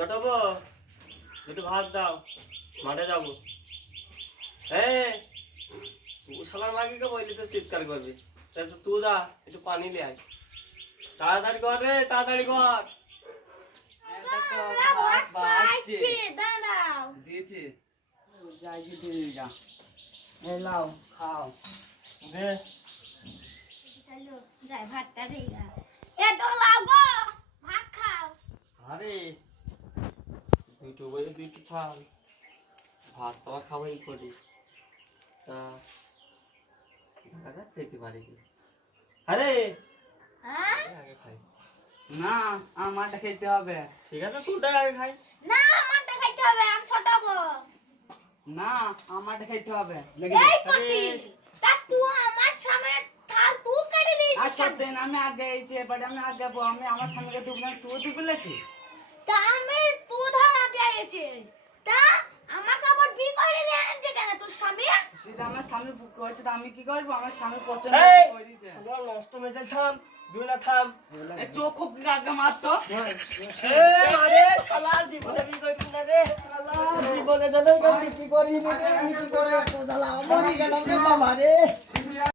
ছোট বউ একটু ভাত দাও, মাঠে যাবো। হ্যাঁ, তুই শালার মাগিকে বললি তো চিৎকার করবি, তাই তো তুই যা একটু পানি নিয়ে আয়। তাড়াতাড়ি কর রে, তাড়াতাড়ি কর। দিয়েছি যাই দিয়ে যা, লাও খাও দে চলো যাই ভাতটা দেই গা। এ তো লাও গো, ভাত খাও। আরে দুটো বই দুটো থাল ভাত তো আমার খাওয়াই করি, তা দেখা যাক খেতে পারি কি। আরে হ্যাঁ আগে খাই। না আমারটা খেতে হবে। ঠিক আছে তোরটা আগে খাই। না আমারটা খাইতে হবে, আমি ছোট বউ। না আমারটা খেতে হবে। এই পটি তা তুই আমার সামনে থাল তুই কেটে দিয়েছিস আচ্ছা কেন? দেন আমি আগে এইছি, এবারে আমি আগে আমি আমার স্বামীকে দেবো না, তুই দিবি নাকি? তা আমি তুই ধর আগে আইছে তা আমাকে আবার বি করে নিয়ে আনছে কেন তোর স্বামী? সেটা আমার স্বামী করেছে, তা আমি কি করবো? আমার স্বামী পছন্দ এই! করে দিয়েছে। আমার নষ্ট মেসেজ থাম, দুইটা থাম। এই চোখ খুব আগে মারতো। এ আরে শালা জীবনে কি করি না রে, শালা জীবনে জানো কি করি নি রে, কি করে তো শালা মরি গেলাম রে বাবা রে।